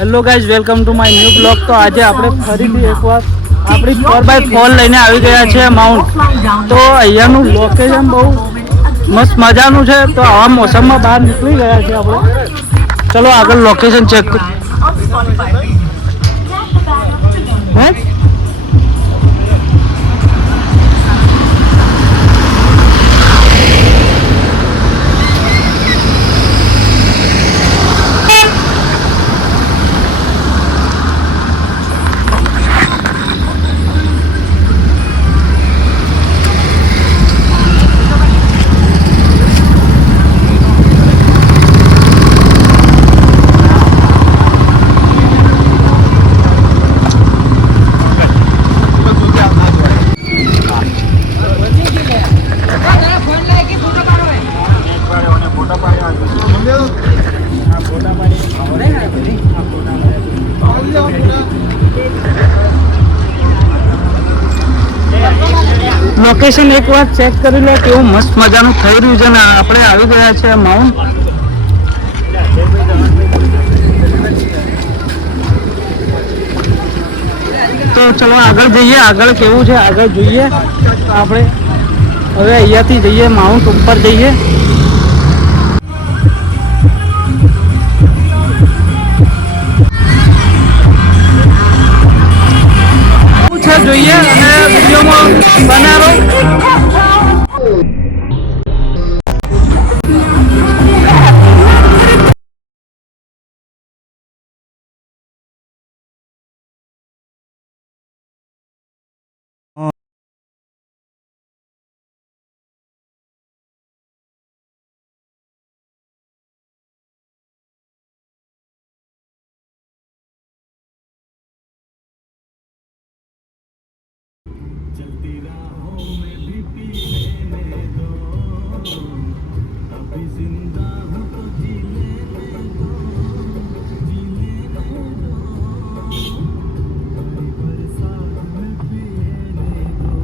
Hello guys, welcome to my new blog. તો આજે આપણે ફરીથી એકવાર આપણી 4x4 લઈને આવી ગયા છે માઉન્ટ। તો અહીંયાનું લોકેશન બહુ મસ્ત મજાનું છે। તો આવા મોસમમાં બહાર નીકળી ગયા છે આપણે। ચલો આગળ લોકેશન ચેક હે લોકેશન એક વાર ચેક કરી લો કેવું મસ્ત મજાનું થઈ રહ્યું છે ને આપણે આવી ગયા છે માઉન્ટ। તો ચલો આગળ જઈએ, આગળ કેવું છે આગળ જોઈએ। આપણે હવે અહીંયાથી જઈએ માઉન્ટ ઉપર જઈએ। જોઈએ અને વિડીયોમાં બનાવો। चलती राहों में भी पी लेने दो, अभी जिंदा हूँ तो जी लेने दो, जी लेने दो, अभी बरसात में पी लेने दो।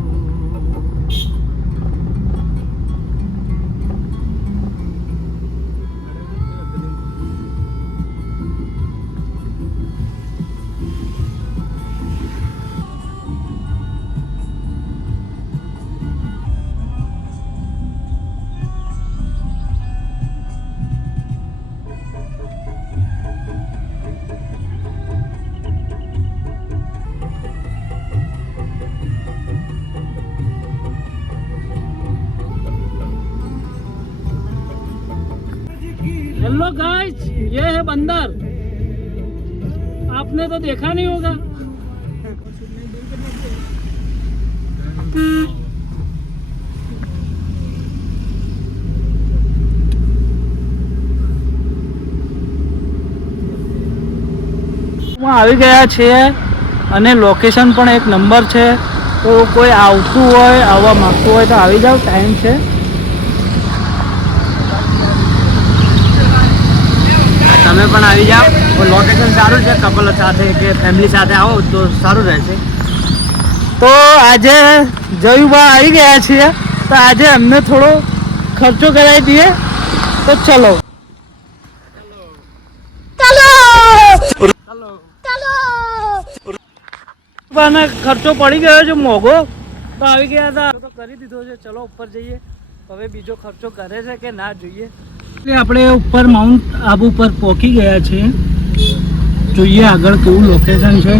हेलो गाइस, ये है बंदर। आपने तो देखा नहीं होगा। આવી ગયા છે અને લોકેશન પણ એક નંબર છે। તો કોઈ આવતું હોય, આવવા માંગતું હોય તો આવી જાવ, ટાઈમ છે। તમે પણ આવી જાઓ। લોકેશન સારું છે, કપલ સાથે કે ફેમિલી સાથે આવો તો સારું રહેશે। તો આજે જયુભા આવી ગયા છીએ, તો આજે અમને થોડો ખર્ચો કરાવી દઈએ। તો ચલો ખર્ચો પડી ગયો છે મોંઘો, તો આવી ગયા હતા તો કરી દીધો છે। ચલો ઉપર જઈએ, હવે બીજો ખર્ચો કરે છે કે ના જોઈએ। આપણે ઉપર માઉન્ટ આબુ પર પહોંચી ગયા છીએ। જોઈએ આગળ કેવું લોકેશન છે।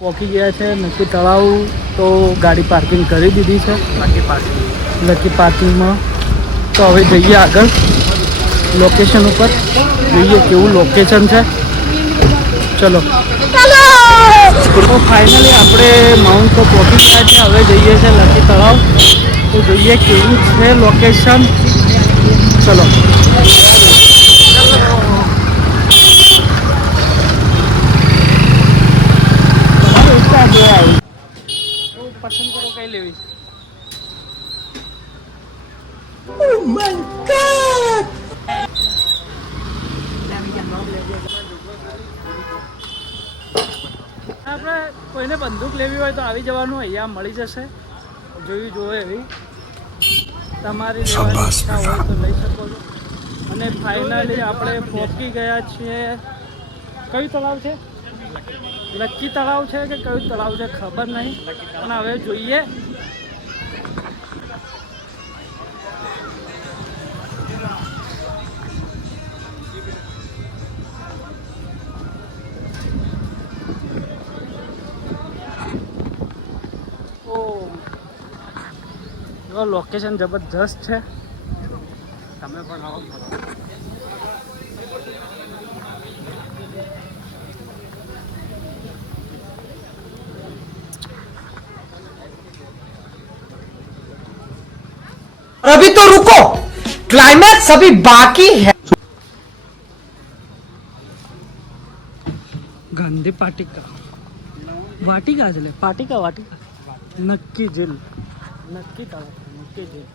પહોંચી ગયા છે નક્કી તળાવ. તો ગાડી પાર્કિંગ કરી દીધી છે લકી પાર્કિંગમાં. તો હવે જઈએ આગળ લોકેશન ઉપર, જોઈએ કેવું લોકેશન છે. ચલો તો ફાઇનલી આપણે માઉન્ટ પર પહોંચી ગયા છે. હવે જઈએ છે લકી તળાવ. તો જોઈએ કેવું છે લોકેશન. ચલો પસંદ કરો કઈ લેવી. આપણે કોઈને બંદૂક લેવી હોય તો આવી જવાનું, અહીંયા મળી જશે. જોયું જોવે એવી તમારી લેવાની ઈચ્છા હોય તો લઈ શકો છો. અને ફાઇનલી આપણે પહોંચી ગયા છીએ. કયું તળાવ છે? લકી તળાવ છે કે કયું તળાવ છે ખબર નહીં, પણ હવે જોઈએ. લોકેશન જબરજસ્ત છે. તમે પણ આવો. अभी तो रुको, क्लाइमैक्स अभी बाकी है. गांधी पाटिका वाटिका चले पाटिका वाटिका नक्की जेल नक्की तळाव नक्की जेल.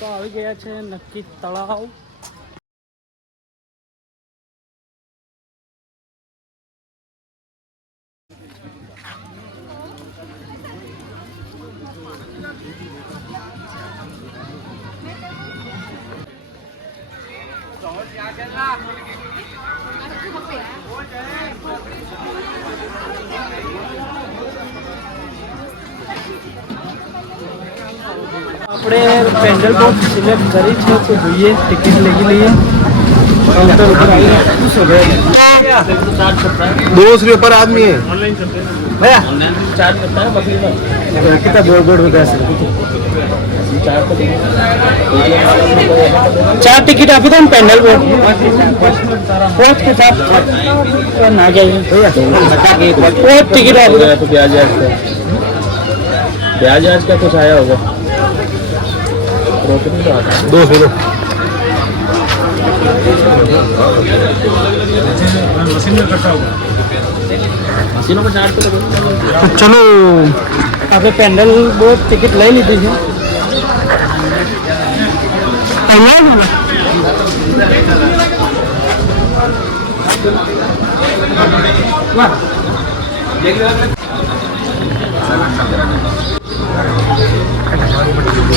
તો આવી ગયા છે નક્કી તળાવ. આપણે પેન્ડલ બોક્સ સિલેક્ટ કરી છે તો જોઈએ ટિકિટ લઈ લઈએ. काउंटर ऊपर आई है 200 पर आदमी है भैया चार्ज करता है बकरी का कितना बोर्ड होता है. चार टिकट आपकी तो पैनल बोर्ड पोस्ट के साथ ना जाइए भैया. पोस्ट टिकट आपको तो ब्याज का कुछ आया होगा. 200 मशीनों को चार्ज तो चलो આપણે પેન્ડલ બોર્ડ ટિકિટ લઈ લીધી છે.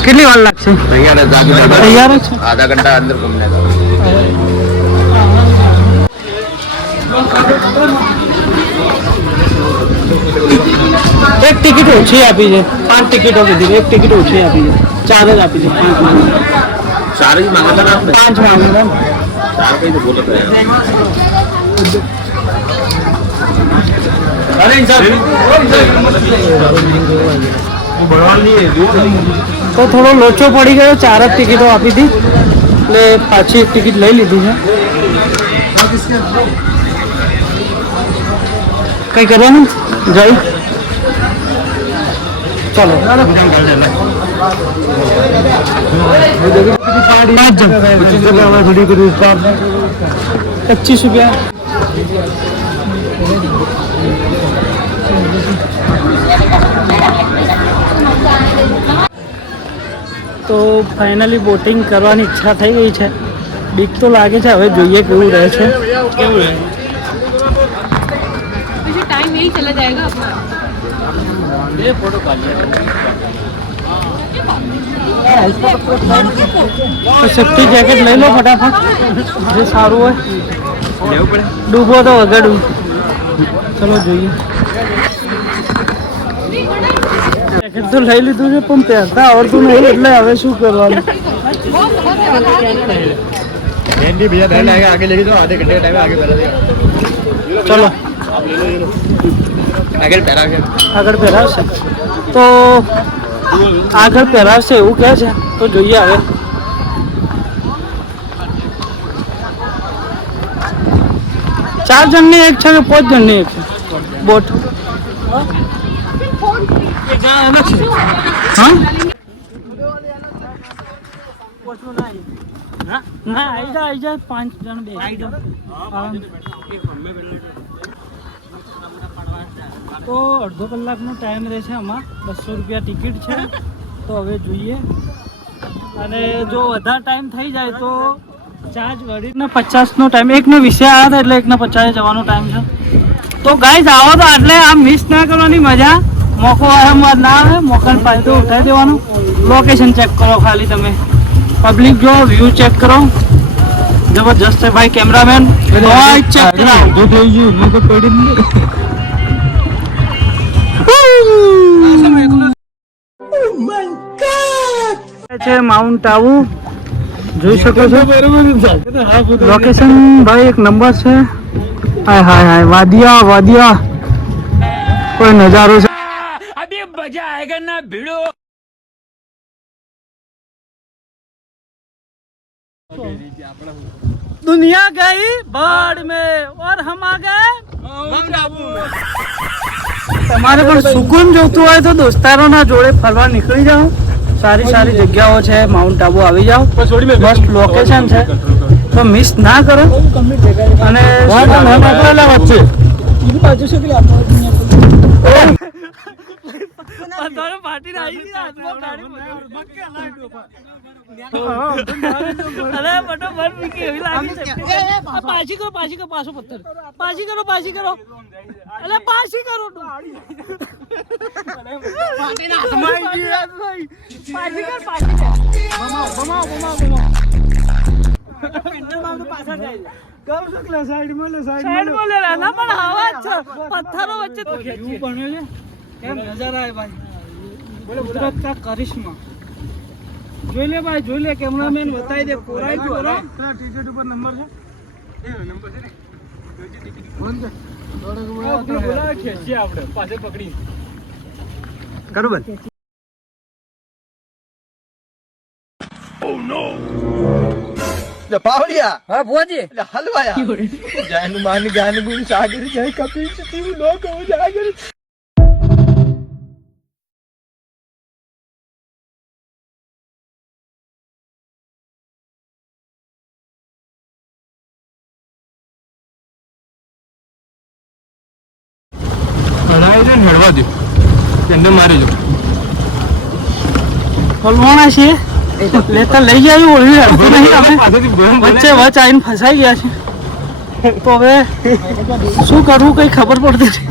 કેટલી વાર લાગશે? તૈયાર છે. आधा घंटा अंदर घूमने का. એક ટિકિટ ઓછી આપી છે. 5 ટિકિટો કીધી. એક ટિકિટ ઓછી આપી છે. 4 જ આપી છે. 4 ही मांगा था ना आपने. 5 માંગી 4 का ही तो बोला था यार. અરે ઇન્સાફ તો થોડો લોચો પડી ગયો. 4 જ ટિકિટો આપી હતી એટલે પાછી એક ટિકિટ લઈ લીધી છે. કઈ કરવાનું જઈ ચલો 25 रुपया. તો ફાઇનલી બોટિંગ કરવાની ઈચ્છા થઈ ગઈ છે. બીક તો લાગે છે. હવે જોઈએ કેવું રહે છે. કેવું રહે टाइम यही चला जाएगा अपना. ये फोटो तो सेफ्टी जैकेट ले लो फटाफट. જે સારું હોય લેવું પડે. ડૂબો તો વગર ચલો જોઈએ. જેકેટ તો લઈ લીધું છે પણ પહેરતા આવડતું નહીં એટલે હવે શું કરવાનું. भैया डर आगे लेके जाओ. आधे घंटे का टाइम आगे बढ़ा देगा. ચલો આગળ પહેરાવશે તો આગળ પહેરાવશે એવું કહે છે તો જોઈએ હવે. 4 જણની એક છે કે 5 જણની એક છે બોટ? હા ના આવી જા 5 જણ બે તો અડધો કલાકનો ટાઈમ રહેશે આમાં. 200 રૂપિયા ટિકિટ છે તો હવે જોઈએ. અને જો વધારે ટાઈમ થઈ જાય તો ચાર્જ વળીને 50નો ટાઈમ. 1ને 20 આવ્યા હતા એટલે 1ને 50 જવાનો ટાઈમ છે. તો ગાઈઝ આવો તો એટલે આમ મિસ ના કરવાની મજા. મોકો વારંવાર ના આવે, મોકાનો ફાયદો ઉઠાવી દેવાનો. લોકેશન ચેક કરો ખાલી તમે, પબ્લિક જો વ્યૂ ચેક કરો, જબરજસ્ત છે ભાઈ. કેમેરામેન ચેક કરાવો થઈ ગયું મેં તો પડી છે માઉન્ટ આબુ જોઈ શકો છો. લોકેશન ભાઈ એક નંબર છે. હાય હાય હાય વાદિયા વાદિયા કોઈ નજારો છે. અભી મજા આયેગા ના ભીડો. दुनिया गई बाढ़ में और हम आ गए माउंट आबू में. તમારે પણ સુકૂન જોતું હોય તો દોસ્તારોના જોડે ફરવા નીકળી જાઓ. સારી સારી જગ્યાઓ છે. માઉન્ટ આબુ આવી જાઓ. મસ્ત લોકેશન છે તો મિસ ના કરો. અને પાર્ટી પાછી કરો પાછો પથ્થર પાછી કરો એટલે પાછી કરો પથ્થરો વચ્ચે કેમ નજારા હે ભાઈ. કુદરત કા કરિશ્મા. જોઈ લે ભાઈ જોઈ લે. કેમેરામેન બતાવી દે. કોરાઈ ગયો ટિકિટ ઉપર નંબર છે. એ નંબર છે ને બોલાવે ખેંચીએ આપણે પાછળ પકડી બરોબર. પાવડિયા હા ભુવાજી એટલે હલવાયા જાનું માન ગાન ગુણ સાગર જય કપિલ તીવ લોક હો જાગર. હેડવા દે એને મારી જો હલવાણા છે લેતા લઈ જાય ઓળવી હડતો નહીં. અમે વચ્ચે વચ આવીને ફસાઈ ગયા છે તો હવે શું કરવું કઈ ખબર પડતી નથી.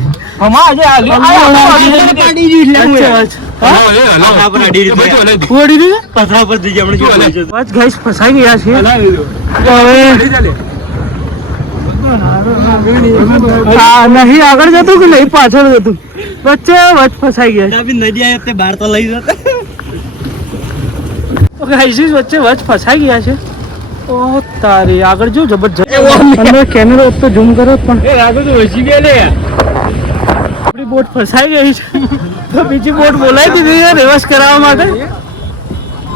ફસાઈ ગયા છે તો હવે નહીં આગળ જતું કે નહીં પાછળ જતું વચ્ચે વચ ફસાઈ ગયા. નદી આવે બહાર તો લઈ જતા વચ્ચે વચ ફસાઈ ગયા છે. ઓ તારી આગળ જો જબરજસ્ત કેમેરો તો ઝૂમ કરો પણ આગળ તો વસી ગયા લે. આપણી બોટ ફસાઈ ગઈ છે તો બીજી બોટ બોલાવી દીધી છે રિવર્સ કરાવવા માટે.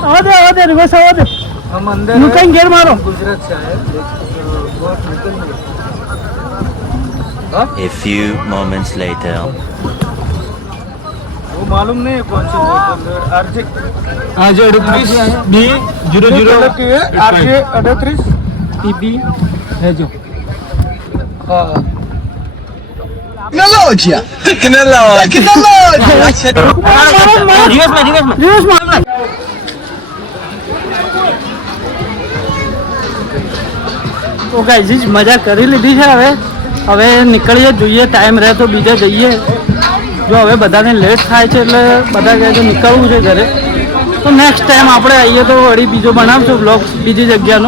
આવા દે રિવર્સ આવવા દે. હું કઈ ગેર મારો. A few moments later. वो मालूम नहीं कौन से आरजे हाँ जो 38 B 00 आरजे 38 TB है जो टेक्नोलॉजी તો ગાઈઝ મજા કરી લીધી છે. હવે નીકળીએ જોઈએ. ટાઈમ રહે તો બીજે જઈએ. જો હવે બધાને લેટ થાય છે એટલે બધા કહે છે નીકળવું છે ઘરે. તો નેક્સ્ટ ટાઈમ આપણે આવીએ તો વળી બીજો બનાવશું બ્લોગ બીજી જગ્યાનો.